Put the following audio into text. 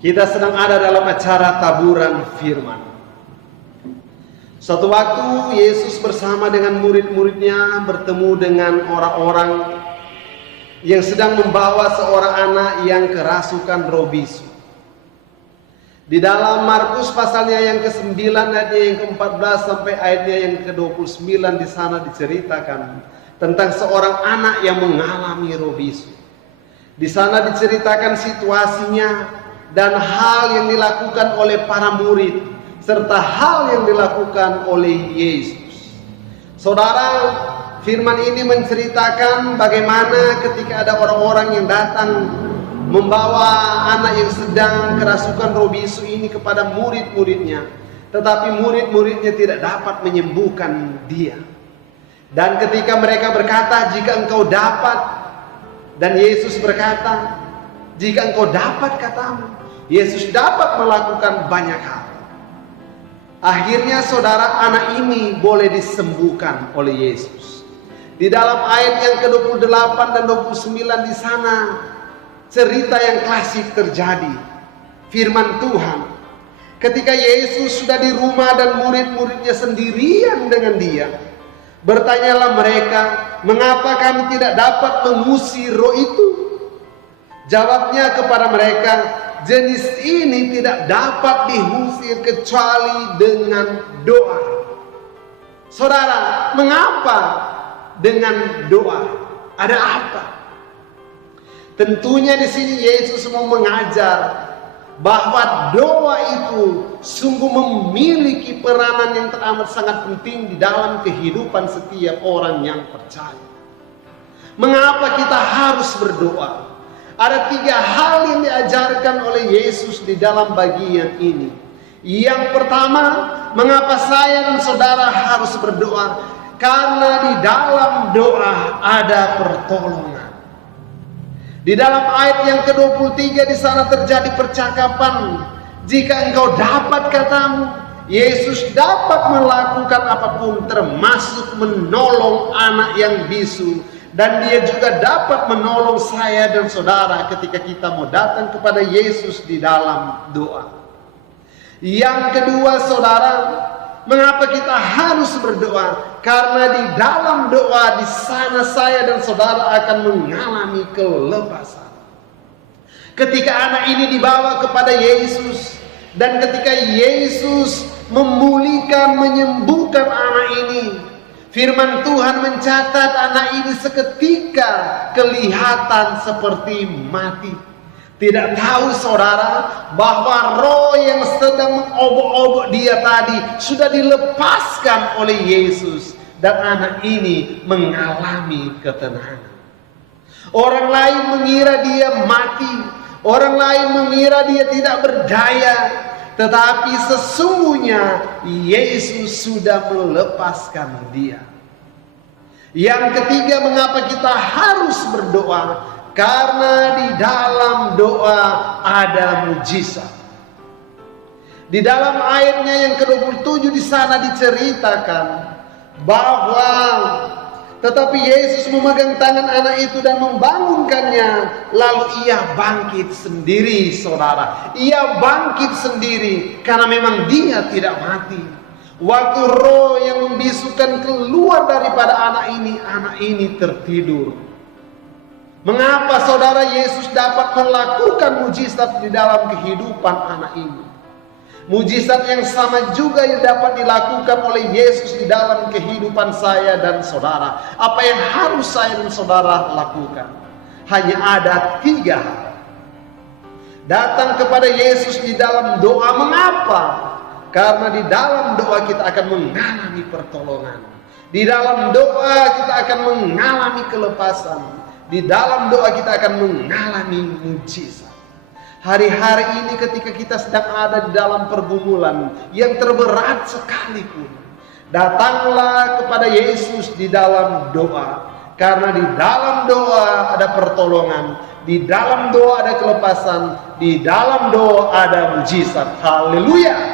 Kita sedang ada dalam acara taburan firman. Suatu waktu Yesus bersama dengan murid-muridnya bertemu dengan orang-orang yang sedang membawa seorang anak yang kerasukan roh bisu. Di dalam Markus pasalnya yang ke-9 ayatnya yang ke-14 sampai ayatnya yang ke-29 di sana diceritakan tentang seorang anak yang mengalami roh bisu. Di sana diceritakan situasinya dan hal yang dilakukan oleh para murid serta hal yang dilakukan oleh Yesus. Saudara, firman ini menceritakan bagaimana ketika ada orang-orang yang datang membawa anak yang sedang kerasukan roh bisu ini kepada murid-muridnya, tetapi murid-muridnya tidak dapat menyembuhkan dia. Dan ketika mereka berkata, jika engkau dapat, dan Yesus berkata, jika engkau dapat katamu, Yesus dapat melakukan banyak hal. Akhirnya saudara, anak ini boleh disembuhkan oleh Yesus. Di dalam ayat yang ke-28 dan 29 di sana, cerita yang klasik terjadi. Firman Tuhan, ketika Yesus sudah di rumah dan murid-muridnya sendirian dengan dia, bertanyalah mereka, mengapa kami tidak dapat mengusir roh itu? Jawabnya kepada mereka, jenis ini tidak dapat diusir kecuali dengan doa. Saudara, mengapa dengan doa? Ada apa? Tentunya di sini Yesus mau mengajar bahwa doa itu sungguh memiliki peranan yang teramat sangat penting di dalam kehidupan setiap orang yang percaya. Mengapa kita harus berdoa? Ada 3 hal yang diajarkan oleh Yesus di dalam bagian ini. Yang pertama, mengapa saya dan saudara harus berdoa? Karena di dalam doa ada pertolongan. Di dalam ayat yang ke-23 di sana terjadi percakapan. Jika engkau dapat katamu, Yesus dapat melakukan apapun termasuk menolong anak yang bisu. Dan dia juga dapat menolong saya dan saudara ketika kita mau datang kepada Yesus di dalam doa. Yang kedua saudara, mengapa kita harus berdoa? Karena di dalam doa di sana saya dan saudara akan mengalami kelepasan. Ketika anak ini dibawa kepada Yesus dan ketika Yesus memulihkan, menyembuhkan anak ini, firman Tuhan mencatat anak ini seketika kelihatan seperti mati. Tidak tahu saudara bahwa roh yang sedang mengobok-obok dia tadi sudah dilepaskan oleh Yesus. Dan anak ini mengalami ketenangan. Orang lain mengira dia mati. Orang lain mengira dia tidak berdaya. Tetapi sesungguhnya Yesus sudah melepaskan dia. Yang ketiga, mengapa kita harus berdoa? Karena di dalam doa ada mujizat. Di dalam ayatnya yang ke-27 di sana diceritakan bahwa tetapi Yesus memegang tangan anak itu dan membangunkannya. Lalu ia bangkit sendiri saudara. Ia bangkit sendiri karena memang dia tidak mati. Waktu roh yang membisukan keluar daripada anak ini tertidur. Mengapa saudara Yesus dapat melakukan mujizat di dalam kehidupan anak ini? Mujizat yang sama juga yang dapat dilakukan oleh Yesus di dalam kehidupan saya dan saudara. Apa yang harus saya dan saudara lakukan? Hanya ada 3 hal. Datang kepada Yesus di dalam doa. Mengapa? Karena di dalam doa kita akan mengalami pertolongan. Di dalam doa kita akan mengalami kelepasan. Di dalam doa kita akan mengalami mujizat. Hari-hari ini ketika kita sedang ada di dalam pergumulan yang terberat sekalipun, datanglah kepada Yesus di dalam doa. Karena di dalam doa ada pertolongan, di dalam doa ada kelepasan, di dalam doa ada mujizat. Haleluya!